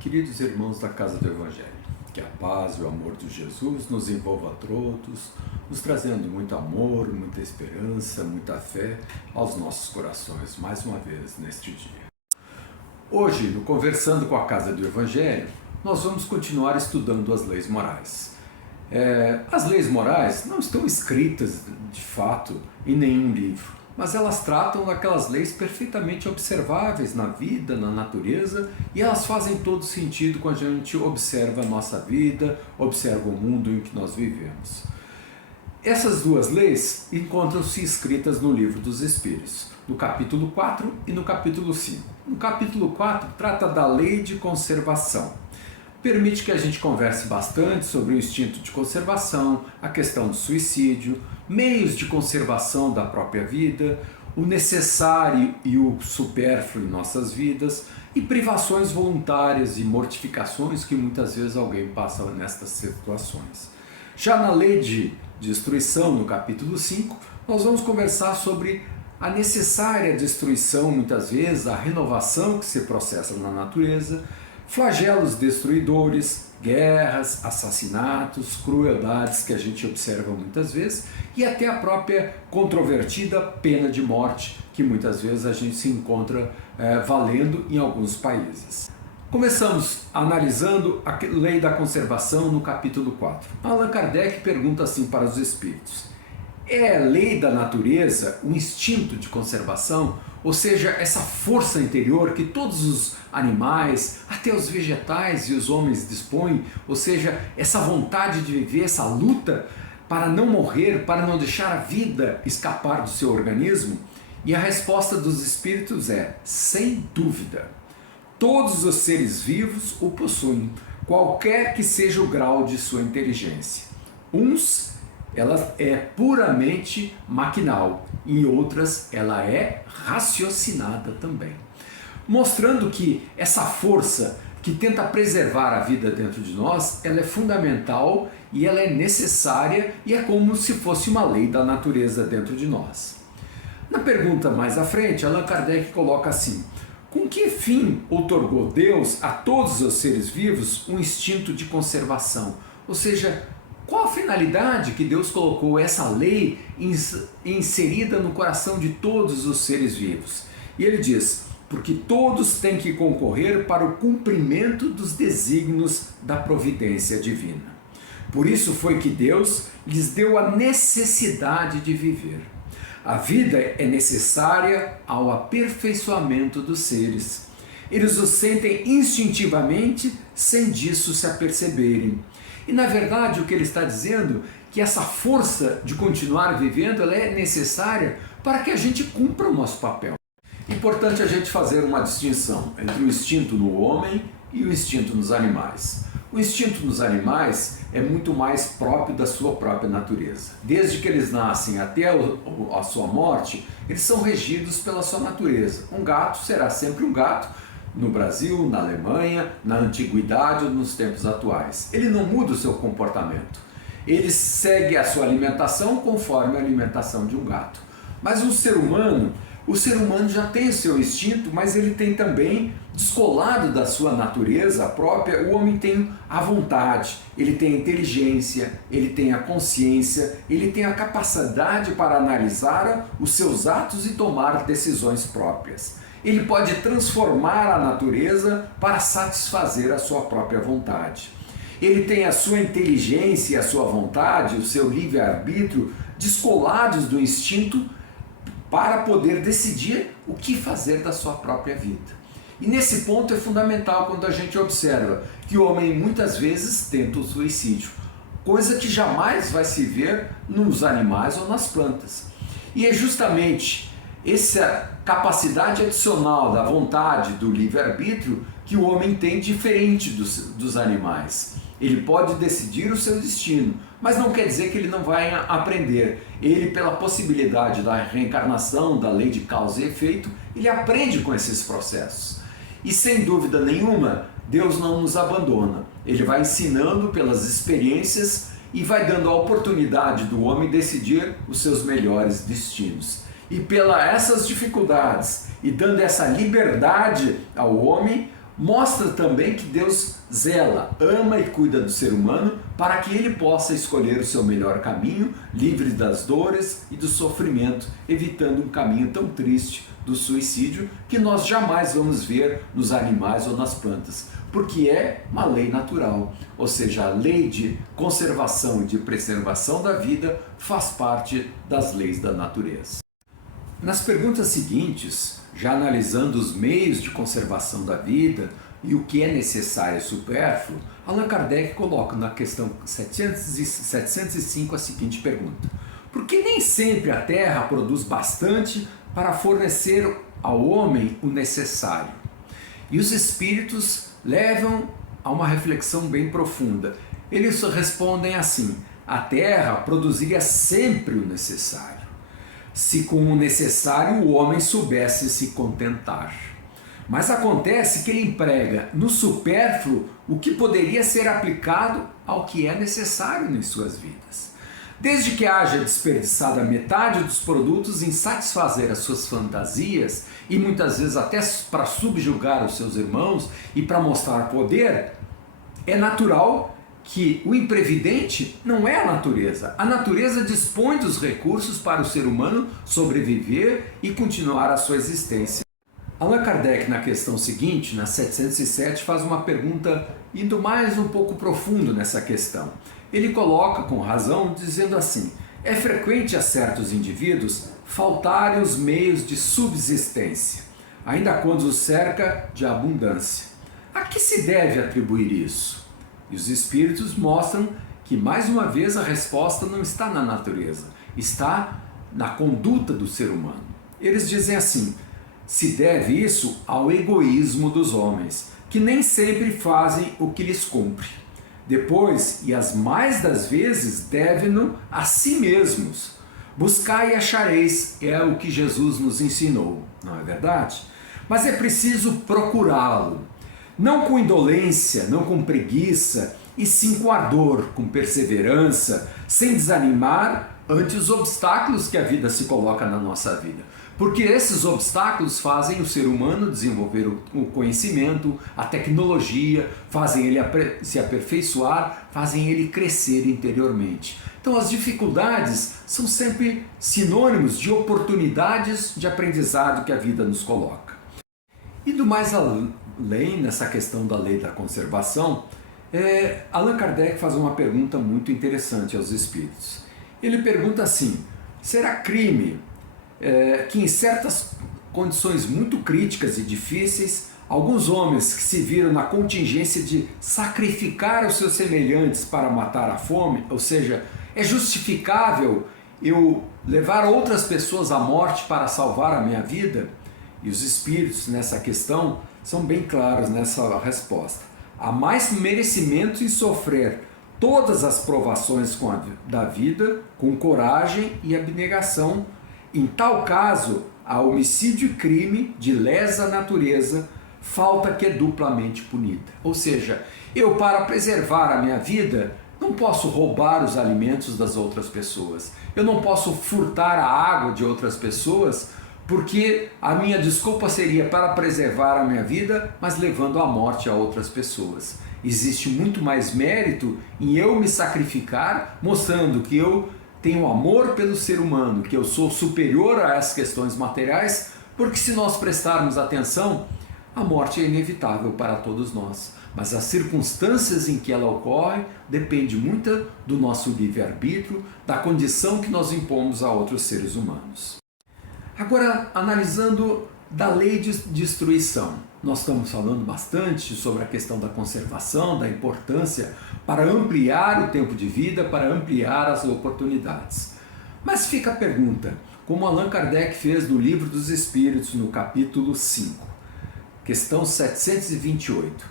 Queridos irmãos da Casa do Evangelho, que a paz e o amor de Jesus nos envolva a todos, nos trazendo muito amor, muita esperança, muita fé aos nossos corações, mais uma vez neste dia. Hoje, no Conversando com a Casa do Evangelho, nós vamos continuar estudando as leis morais. As leis morais não estão escritas, de fato, em nenhum livro, mas elas tratam daquelas leis perfeitamente observáveis na vida, na natureza, e elas fazem todo sentido quando a gente observa a nossa vida, observa o mundo em que nós vivemos. Essas duas leis encontram-se escritas no Livro dos Espíritos, no capítulo 4 e no capítulo 5. No capítulo 4 trata da lei de conservação. Permite que a gente converse bastante sobre o instinto de conservação, a questão do suicídio, meios de conservação da própria vida, o necessário e o supérfluo em nossas vidas e privações voluntárias e mortificações que muitas vezes alguém passa nestas situações. Já na lei de destruição, no capítulo 5, nós vamos conversar sobre a necessária destruição, muitas vezes, a renovação que se processa na natureza, flagelos destruidores, guerras, assassinatos, crueldades que a gente observa muitas vezes e até a própria controvertida pena de morte que muitas vezes a gente se encontra valendo em alguns países. Começamos analisando a lei da conservação no capítulo 4. Allan Kardec pergunta assim para os espíritos: é a lei da natureza o instinto de conservação? Ou seja, essa força interior que todos os animais, até os vegetais e os homens dispõem, ou seja, essa vontade de viver, essa luta para não morrer, para não deixar a vida escapar do seu organismo? E a resposta dos espíritos é: sem dúvida. Todos os seres vivos o possuem, qualquer que seja o grau de sua inteligência. Uns ela é puramente maquinal, em outras ela é raciocinada também. Mostrando que essa força que tenta preservar a vida dentro de nós, ela é fundamental e ela é necessária e é como se fosse uma lei da natureza dentro de nós. Na pergunta mais à frente, Allan Kardec coloca assim: com que fim outorgou Deus a todos os seres vivos um instinto de conservação? Ou seja, qual a finalidade que Deus colocou essa lei inserida no coração de todos os seres vivos? E ele diz: porque todos têm que concorrer para o cumprimento dos desígnios da providência divina. Por isso foi que Deus lhes deu a necessidade de viver. A vida é necessária ao aperfeiçoamento dos seres. Eles o sentem instintivamente, sem disso se aperceberem. E na verdade o que ele está dizendo é que essa força de continuar vivendo ela é necessária para que a gente cumpra o nosso papel. Importante a gente fazer uma distinção entre o instinto no homem e o instinto nos animais. O instinto nos animais é muito mais próprio da sua própria natureza. Desde que eles nascem até a sua morte, eles são regidos pela sua natureza. Um gato será sempre um gato, no Brasil, na Alemanha, na antiguidade ou nos tempos atuais. Ele não muda o seu comportamento. Ele segue a sua alimentação conforme a alimentação de um gato. Mas o ser humano já tem o seu instinto, mas ele tem também, descolado da sua natureza própria, o homem tem a vontade, ele tem a inteligência, ele tem a consciência, ele tem a capacidade para analisar os seus atos e tomar decisões próprias. Ele pode transformar a natureza para satisfazer a sua própria vontade. Ele tem a sua inteligência e a sua vontade, o seu livre-arbítrio, descolados do instinto para poder decidir o que fazer da sua própria vida. E nesse ponto é fundamental quando a gente observa que o homem muitas vezes tenta o suicídio, coisa que jamais vai se ver nos animais ou nas plantas. E é justamente essa capacidade adicional da vontade, do livre-arbítrio, que o homem tem diferente dos animais. Ele pode decidir o seu destino, mas não quer dizer que ele não vai aprender. Ele, pela possibilidade da reencarnação, da lei de causa e efeito, ele aprende com esses processos. E sem dúvida nenhuma, Deus não nos abandona. Ele vai ensinando pelas experiências e vai dando a oportunidade do homem decidir os seus melhores destinos. E essas dificuldades e dando essa liberdade ao homem, mostra também que Deus zela, ama e cuida do ser humano para que ele possa escolher o seu melhor caminho, livre das dores e do sofrimento, evitando um caminho tão triste do suicídio que nós jamais vamos ver nos animais ou nas plantas, porque é uma lei natural, ou seja, a lei de conservação e de preservação da vida faz parte das leis da natureza. Nas perguntas seguintes, já analisando os meios de conservação da vida e o que é necessário e supérfluo, Allan Kardec coloca na questão 705 a seguinte pergunta: por que nem sempre a Terra produz bastante para fornecer ao homem o necessário? E os espíritos levam a uma reflexão bem profunda. Eles respondem assim: a Terra produziria sempre o necessário, se com o necessário o homem soubesse se contentar. Mas acontece que ele emprega no supérfluo o que poderia ser aplicado ao que é necessário em suas vidas. Desde que haja desperdiçado a metade dos produtos em satisfazer as suas fantasias e muitas vezes até para subjugar os seus irmãos e para mostrar poder, é natural que o imprevidente não é a natureza. A natureza dispõe dos recursos para o ser humano sobreviver e continuar a sua existência. Allan Kardec, na questão seguinte, na 707, faz uma pergunta indo mais um pouco profundo nessa questão. Ele coloca, com razão, dizendo assim: é frequente a certos indivíduos faltarem os meios de subsistência, ainda quando os cerca de abundância. A que se deve atribuir isso? E os espíritos mostram que, mais uma vez, a resposta não está na natureza, está na conduta do ser humano. Eles dizem assim: se deve isso ao egoísmo dos homens, que nem sempre fazem o que lhes cumpre. Depois, e as mais das vezes, devem-no a si mesmos. Buscai e achareis, é o que Jesus nos ensinou, não é verdade? Mas é preciso procurá-lo, não com indolência, não com preguiça, e sim com ardor, com perseverança, sem desanimar ante os obstáculos que a vida se coloca na nossa vida. Porque esses obstáculos fazem o ser humano desenvolver o conhecimento, a tecnologia, fazem ele se aperfeiçoar, fazem ele crescer interiormente. Então as dificuldades são sempre sinônimos de oportunidades de aprendizado que a vida nos coloca. E do mais além, nessa questão da lei da conservação, Allan Kardec faz uma pergunta muito interessante aos espíritos. Ele pergunta assim: será crime que em certas condições muito críticas e difíceis, alguns homens que se viram na contingência de sacrificar os seus semelhantes para matar a fome, ou seja, é justificável eu levar outras pessoas à morte para salvar a minha vida? E os espíritos nessa questão são bem claros nessa resposta. Há mais merecimento em sofrer todas as provações da vida com coragem e abnegação. Em tal caso, há homicídio e crime de lesa natureza, falta que é duplamente punida. Ou seja, eu, para preservar a minha vida, não posso roubar os alimentos das outras pessoas. Eu não posso furtar a água de outras pessoas, porque a minha desculpa seria para preservar a minha vida, mas levando à morte a outras pessoas. Existe muito mais mérito em eu me sacrificar, mostrando que eu tenho amor pelo ser humano, que eu sou superior a essas questões materiais, porque se nós prestarmos atenção, a morte é inevitável para todos nós. Mas as circunstâncias em que ela ocorre depende muito do nosso livre-arbítrio, da condição que nós impomos a outros seres humanos. Agora, analisando da lei de destruição, nós estamos falando bastante sobre a questão da conservação, da importância para ampliar o tempo de vida, para ampliar as oportunidades. Mas fica a pergunta, como Allan Kardec fez no Livro dos Espíritos, no capítulo 5, questão 728.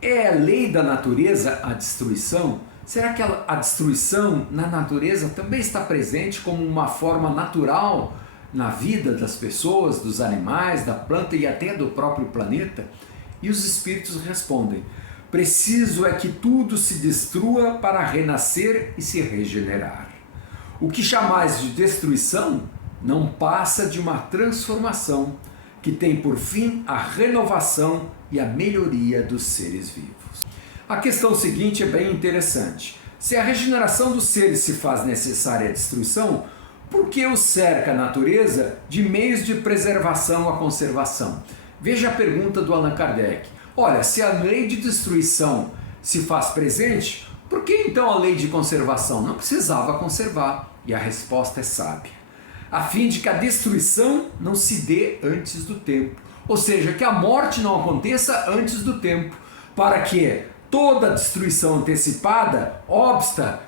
É a lei da natureza a destruição? Será que a destruição na natureza também está presente como uma forma natural na vida das pessoas, dos animais, da planta e até do próprio planeta? E os espíritos respondem: preciso é que tudo se destrua para renascer e se regenerar. O que chamais de destruição não passa de uma transformação. que tem por fim a renovação e a melhoria dos seres vivos. A questão seguinte é bem interessante. Se a regeneração dos seres se faz necessária à destruição, por que o cerca a natureza de meios de preservação à conservação? Veja a pergunta do Allan Kardec. Olha, se a lei de destruição se faz presente, por que então a lei de conservação? Não precisava conservar. E a resposta é sábia. A fim de que a destruição não se dê antes do tempo. Ou seja, que a morte não aconteça antes do tempo. Para que toda destruição antecipada obsta,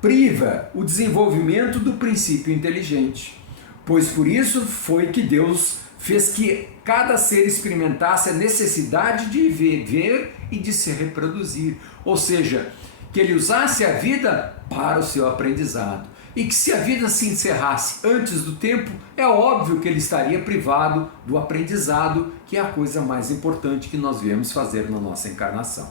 priva o desenvolvimento do princípio inteligente. Pois por isso foi que Deus fez que cada ser experimentasse a necessidade de viver e de se reproduzir. Ou seja, que ele usasse a vida para o seu aprendizado. E que se a vida se encerrasse antes do tempo, é óbvio que ele estaria privado do aprendizado, que é a coisa mais importante que nós viemos fazer na nossa encarnação.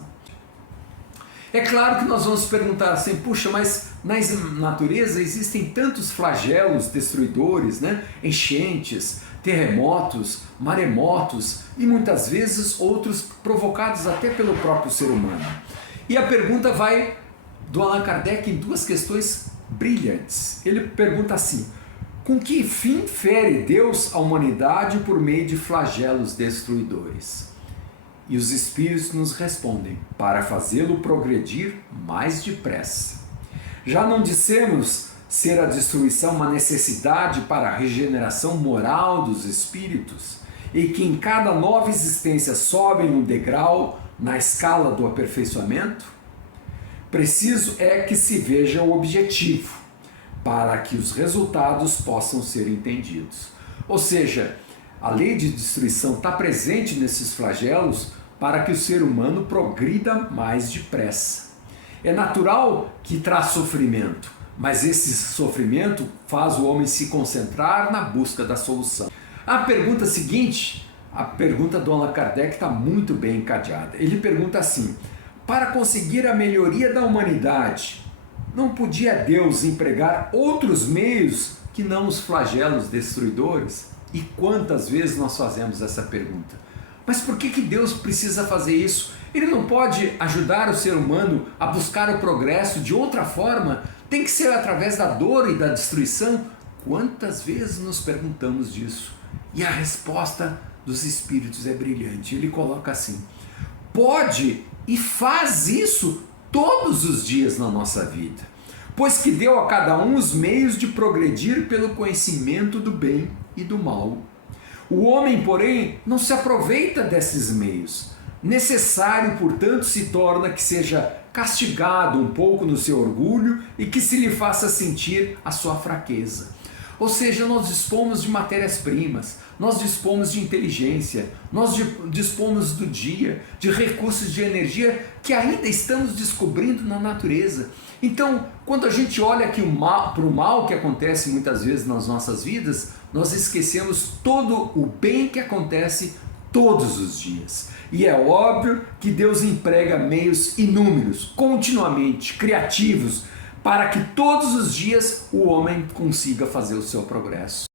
É claro que nós vamos perguntar assim, puxa, mas na natureza existem tantos flagelos destruidores, né? Enchentes, terremotos, maremotos e muitas vezes outros provocados até pelo próprio ser humano. E a pergunta vai do Allan Kardec em duas questões brilhantes. Ele pergunta assim: com que fim fere Deus a humanidade por meio de flagelos destruidores? E os espíritos nos respondem: para fazê-lo progredir mais depressa. Já não dissemos ser a destruição uma necessidade para a regeneração moral dos espíritos e que em cada nova existência sobem um degrau na escala do aperfeiçoamento? Preciso é que se veja o objetivo, para que os resultados possam ser entendidos. Ou seja, a lei de destruição está presente nesses flagelos para que o ser humano progrida mais depressa. É natural que traz sofrimento, mas esse sofrimento faz o homem se concentrar na busca da solução. A pergunta seguinte, a pergunta do Allan Kardec está muito bem encadeada. Ele pergunta assim: para conseguir a melhoria da humanidade, não podia Deus empregar outros meios que não os flagelos destruidores? E quantas vezes nós fazemos essa pergunta? Mas por que Deus precisa fazer isso? Ele não pode ajudar o ser humano a buscar o progresso de outra forma? Tem que ser através da dor e da destruição? Quantas vezes nos perguntamos disso? E a resposta dos espíritos é brilhante. Ele coloca assim: pode e faz isso todos os dias na nossa vida, pois que deu a cada um os meios de progredir pelo conhecimento do bem e do mal. O homem, porém, não se aproveita desses meios. Necessário, portanto, se torna que seja castigado um pouco no seu orgulho e que se lhe faça sentir a sua fraqueza. Ou seja, nós dispomos de matérias-primas, nós dispomos de inteligência, nós dispomos do dia, de recursos de energia que ainda estamos descobrindo na natureza. Então, quando a gente olha para o mal que acontece muitas vezes nas nossas vidas, nós esquecemos todo o bem que acontece todos os dias. E é óbvio que Deus emprega meios inúmeros, continuamente, criativos, para que todos os dias o homem consiga fazer o seu progresso.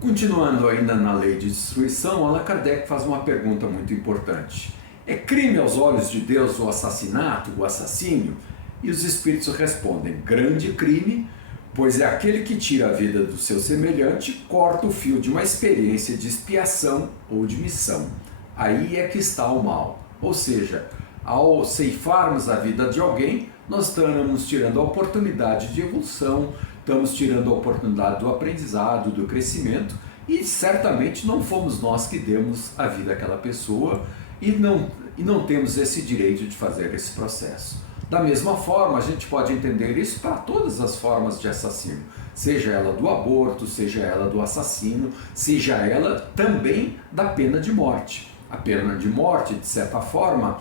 Continuando ainda na lei de destruição, Allan Kardec faz uma pergunta muito importante. É crime aos olhos de Deus o assassinato, o assassínio? E os espíritos respondem: grande crime, pois é aquele que tira a vida do seu semelhante, corta o fio de uma experiência de expiação ou de missão. Aí é que está o mal. Ou seja, ao ceifarmos a vida de alguém, nós estamos tirando a oportunidade de evolução, estamos tirando a oportunidade do aprendizado, do crescimento, e certamente não fomos nós que demos a vida àquela pessoa e não temos esse direito de fazer esse processo. Da mesma forma, a gente pode entender isso para todas as formas de assassino, seja ela do aborto, seja ela do assassino, seja ela também da pena de morte. A pena de morte, de certa forma,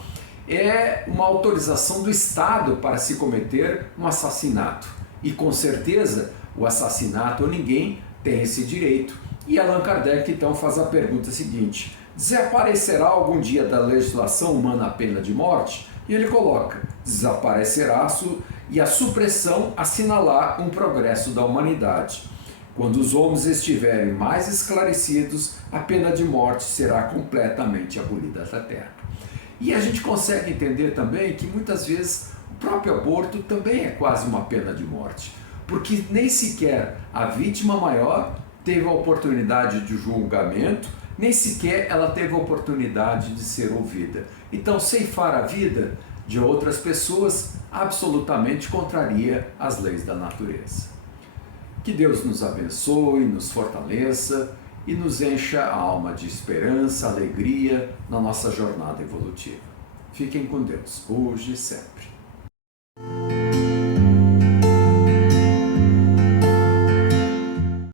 é uma autorização do Estado para se cometer um assassinato. E com certeza o assassinato ou ninguém tem esse direito. E Allan Kardec então faz a pergunta seguinte: desaparecerá algum dia da legislação humana a pena de morte? E ele coloca: desaparecerá e a supressão assinalar um progresso da humanidade. Quando os homens estiverem mais esclarecidos, a pena de morte será completamente abolida da terra. E a gente consegue entender também que muitas vezes o próprio aborto também é quase uma pena de morte, porque nem sequer a vítima maior teve a oportunidade de julgamento, nem sequer ela teve a oportunidade de ser ouvida. Então, ceifar a vida de outras pessoas absolutamente contraria as leis da natureza. Que Deus nos abençoe, nos fortaleça e nos encha a alma de esperança, alegria na nossa jornada evolutiva. Fiquem com Deus, hoje e sempre.